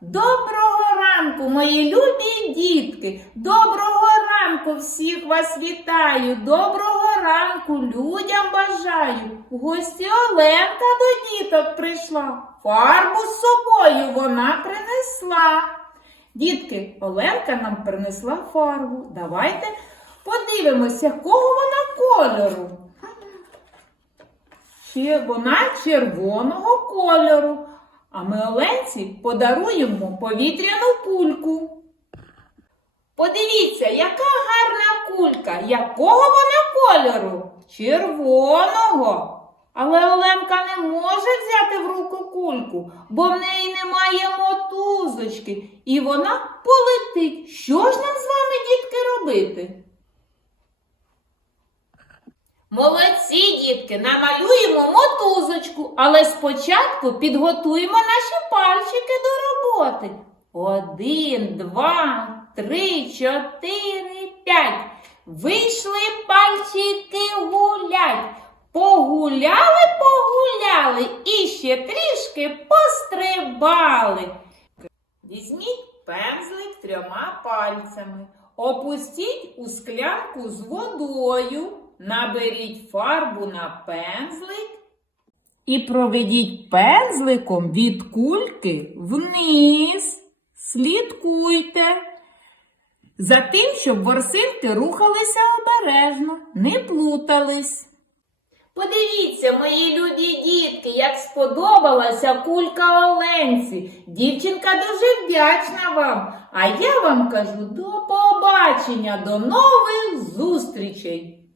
Доброго ранку, мої любі дітки! Доброго ранку всіх вас вітаю! Доброго ранку людям бажаю! В гості Оленка до діток прийшла. Фарбу з собою вона принесла. Дітки, Оленка нам принесла фарбу. Давайте подивимося, якого вона кольору. Вона червоного кольору. А ми Оленці подаруємо повітряну кульку. Подивіться, яка гарна кулька, якого вона кольору? Червоного. Але Оленка не може взяти в руку кульку, бо в неї немає мотузочки, і вона полетить. Що ж нам з вами, дітки, робити? Молодці, дітки, намалюємо мотузочку, але спочатку підготуємо наші пальчики до роботи. Один, два, три, чотири, п'ять. Вийшли пальчики гулять. Погуляли, погуляли і ще трішки пострибали. Візьміть пензлик трьома пальцями, опустіть у склянку з водою, наберіть фарбу на пензлик і проведіть пензликом від кульки вниз. Слідкуйте. За тим, щоб ворсинки рухалися обережно, не плутались. Подивіться, мої любі дітки, як сподобалася кулька Оленці. Дівчинка дуже вдячна вам. А я вам кажу до побачення, до нових зустрічей.